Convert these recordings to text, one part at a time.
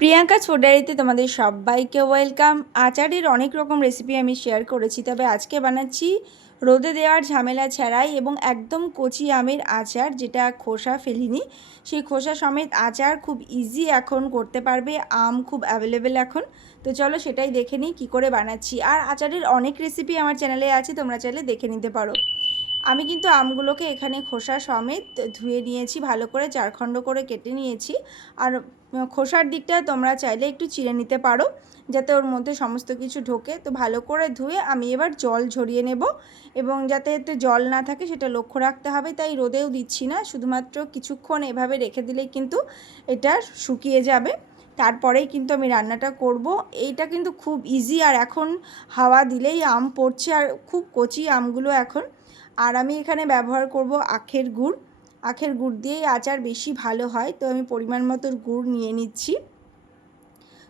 Priyanka food ডায়েরিতে তোমাদের সবাইকে ওয়েলকাম। আচারের অনেক রকম রেসিপি আমি শেয়ার করেছি, তবে আজকে বানাচ্ছি রোদে দেওয়ার ঝামেলা ছাড়াই এবং একদম কচি আমের আচার, যেটা খোসা ফেলিনি। সেই খোসা সমেত আচার খুব ইজি এখন করতে পারবে, আম খুব অ্যাভেলেবেল এখন। তো চলো সেটাই দেখে নিই কী করে বানাচ্ছি। আর আচারের অনেক রেসিপি আমার চ্যানেলে আছে, তোমরা চাইলে দেখে নিতে পারো। আমি কিন্তু আমগুলোকে এখানে খোসা সমেত ধুয়ে নিয়েছি, ভালো করে 4 খণ্ড করে কেটে নিয়েছি। আর খোসার দিকটা তোমরা চাইলে একটু চিড়ে নিতে পারো, যাতে ওর মধ্যে সমস্ত কিছু ঢোকে। তো ভালো করে ধুয়ে আমি এবার জল ঝরিয়ে নেব, এবং যাতে এতে জল না থাকে সেটা লক্ষ্য রাখতে হবে। তাই রোদেও দিচ্ছি না, শুধুমাত্র কিছুক্ষণ এভাবে রেখে দিলেই কিন্তু এটা শুকিয়ে যাবে। তারপরেই কিন্তু আমি রান্নাটা করব। এইটা কিন্তু খুব ইজি, আর এখন হাওয়া দিলেই আম পড়ছে, আর খুব কচি আমগুলো এখন। আর আমি এখানে ব্যবহার করব আখের গুড়। আখের গুড় দিয়েই আচার বেশি ভালো হয়, তো আমি পরিমাণ মতো গুড় নিয়ে নিচ্ছি।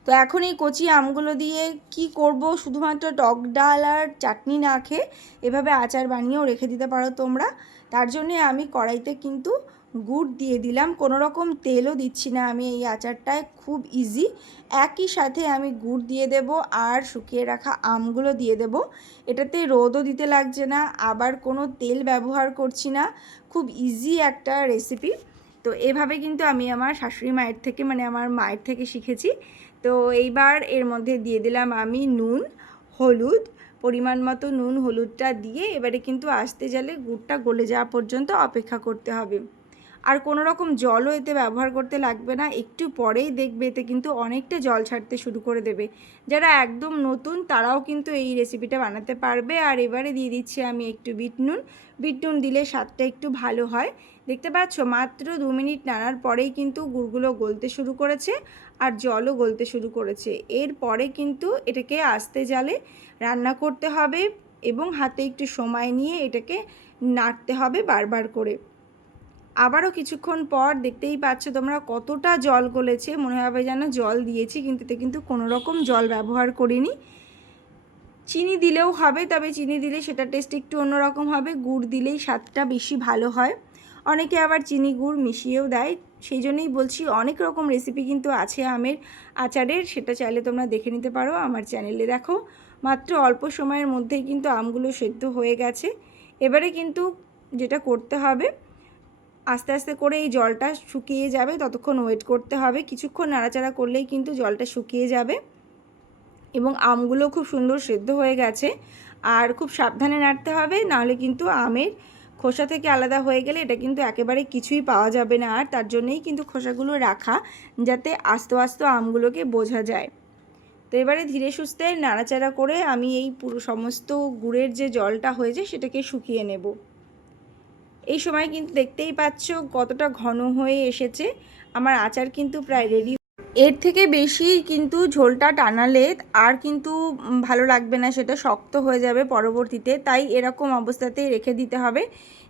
তো এখন এই কচি আমগুলো দিয়ে কি করব, শুধুমাত্র টক ডাল আর চাটনি না খেয়ে এভাবে আচার বানিয়েও রেখে দিতে পারো তোমরা। তার জন্যে আমি কড়াইতে কিন্তু গুড় দিয়ে দিলাম, কোনো রকম তেলও দিচ্ছি না আমি এই আচারটায়, খুব ইজি। একই সাথে আমি গুড় দিয়ে দেব আর শুকিয়ে রাখা আমগুলো দিয়ে দেব। এটাতে রোদও দিতে লাগছে না, আবার কোনো তেল ব্যবহার করছি না, খুব ইজি একটা রেসিপি। তো এভাবে কিন্তু আমি আমার শাশুড়ি মায়ের থেকে, মানে আমার মায়ের থেকে শিখেছি। তো এইবার এর মধ্যে দিয়ে দিলাম আমি নুন, হলুদ, পরিমাণ মতো নুন হলুদটা দিয়ে এবারে কিন্তু আস্তে জালে গুড়টা গলে যাওয়া পর্যন্ত অপেক্ষা করতে হবে। আর কোনো রকম জলও এতে ব্যবহার করতে লাগবে না, একটু পরেই দেখবে এতে কিন্তু অনেকটা জল ছাড়তে শুরু করে দেবে। যারা একদম নতুন তারাও কিন্তু এই রেসিপিটা বানাতে পারবে। আর এবারে দিয়ে দিচ্ছি আমি একটু বিট নুন। বিট নুন দিলে স্বাদটা একটু ভালো হয়। দেখতে পাচ্ছ, মাত্র 2 মিনিট নাড়ার পরেই কিন্তু গুড়গুলো গলতে শুরু করেছে আর জলও গলতে শুরু করেছে। এরপরে কিন্তু এটাকে আস্তে জালে রান্না করতে হবে, এবং হাতে একটু সময় নিয়ে এটাকে নাড়তে হবে বারবার করে। আবারও কিছুক্ষণ পর দেখতেই পাচ্ছ তোমরা কতটা জল গলেছে, মনে হবে যেন জল দিয়েছি, কিন্তু এতে কিন্তু কোনো রকম জল ব্যবহার করিনি। চিনি দিলেও হবে, তবে চিনি দিলে সেটা টেস্ট একটু অন্যরকম হবে, গুড় দিলেই স্বাদটা বেশি ভালো হয়। অনেকে আবার চিনি গুড় মিশিয়েও দেয়, সেই জন্যই বলছি অনেক রকম রেসিপি কিন্তু আছে আমের আচারের, সেটা চাইলে তোমরা দেখে নিতে পারো আমার চ্যানেলে। দেখো, মাত্র অল্প সময়ের মধ্যেই কিন্তু আমগুলো সেদ্ধ হয়ে গেছে। এবারে কিন্তু যেটা করতে হবে, আস্তে আস্তে করে এই জলটা শুকিয়ে যাবে, ততক্ষণ ওয়েট করতে হবে। কিছুক্ষণ নাড়াচাড়া করলেই কিন্তু জলটা শুকিয়ে যাবে, এবং আমগুলো খুব সুন্দর সেদ্ধ হয়ে গেছে। আর খুব সাবধানে নাড়তে হবে, নাহলে কিন্তু আমের খোসা থেকে আলাদা হয়ে গেলে এটা কিন্তু একেবারে কিছুই পাওয়া যাবে না। আর তার জন্যই কিন্তু খোসাগুলো রাখা, যাতে আস্তে আস্তে আমগুলোকে বোঝা যায়। তো এবারে ধীরে সুস্থে নাড়াচাড়া করে আমি এই পুরো সমস্ত গুড়ের যে জলটা হয়েছে সেটাকে শুকিয়ে নেব। এই সময় কিন্তু দেখতেই পাচ্ছ কতটা ঘন হয়ে এসেছে আমার আচার, কিন্তু প্রায় রেডি। এর থেকে বেশি কিন্তু ঝোলটা টানালে আর কিন্তু ভালো লাগবে না, সেটা শক্ত হয়ে যাবে পরবর্তীতে, তাই এরকম অবস্থাতেই রেখে দিতে হবে।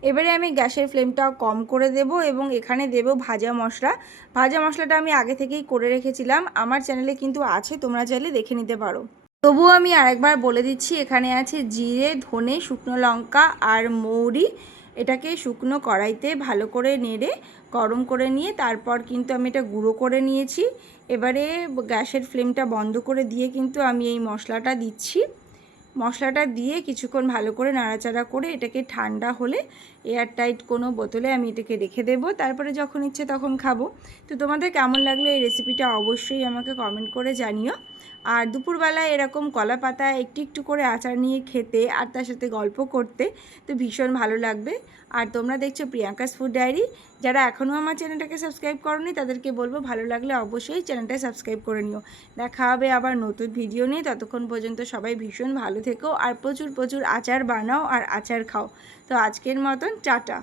এবারে আমি গ্যাসের ফ্লেমটা কম করে দেব, এবং এখানে দেব ভাজা মশলা। ভাজা মশলাটা আমি আগে থেকেই করে রেখেছিলাম, আমার চ্যানেলে কিন্তু আছে, তোমরা চাইলে দেখে নিতে পারো। তবুও আমি আরেকবার বলে দিচ্ছি, এখানে আছে জিরে, ধনে, শুকনো লঙ্কা আর মৌরি। এটাকে শুকনো কড়াইতে ভালো করে নেড়ে গরম করে নিয়ে তারপর কিন্তু আমি এটা গুঁড়ো করে নিয়েছি। এবারে গ্যাসের ফ্লেমটা বন্ধ করে দিয়ে কিন্তু আমি এই মশলাটা দিচ্ছি। মশলাটা দিয়ে কিছুক্ষণ ভালো করে নাড়াচাড়া করে এটাকে ঠান্ডা হলে এয়ারটাইট কোনো বোতলে আমি এটাকে রেখে দেব, তারপরে যখন ইচ্ছে তখন খাবো। তো তোমাদের কেমন লাগলো এই রেসিপিটা অবশ্যই আমাকে কমেন্ট করে জানিও। আর দুপুরবেলায় এরকম কলা পাতা একটু একটু করে আচার নিয়ে খেতে আর তার সাথে গল্প করতে তো ভীষণ ভালো লাগবে। আর তোমরা দেখছো প্রিয়াঙ্কাস ফুড ডায়েরি। যারা এখনও আমার চ্যানেলটাকে সাবস্ক্রাইব করোনি তাদেরকে বলবো ভালো লাগলে অবশ্যই চ্যানেলটা সাবস্ক্রাইব করে নিও। দেখা হবে আবার নতুন ভিডিও নিয়ে, ততক্ষণ পর্যন্ত সবাই ভীষণ ভালো থেকো আর প্রচুর প্রচুর আচার বানাও আর আচার খাও। তো আজকের মতন টাটা।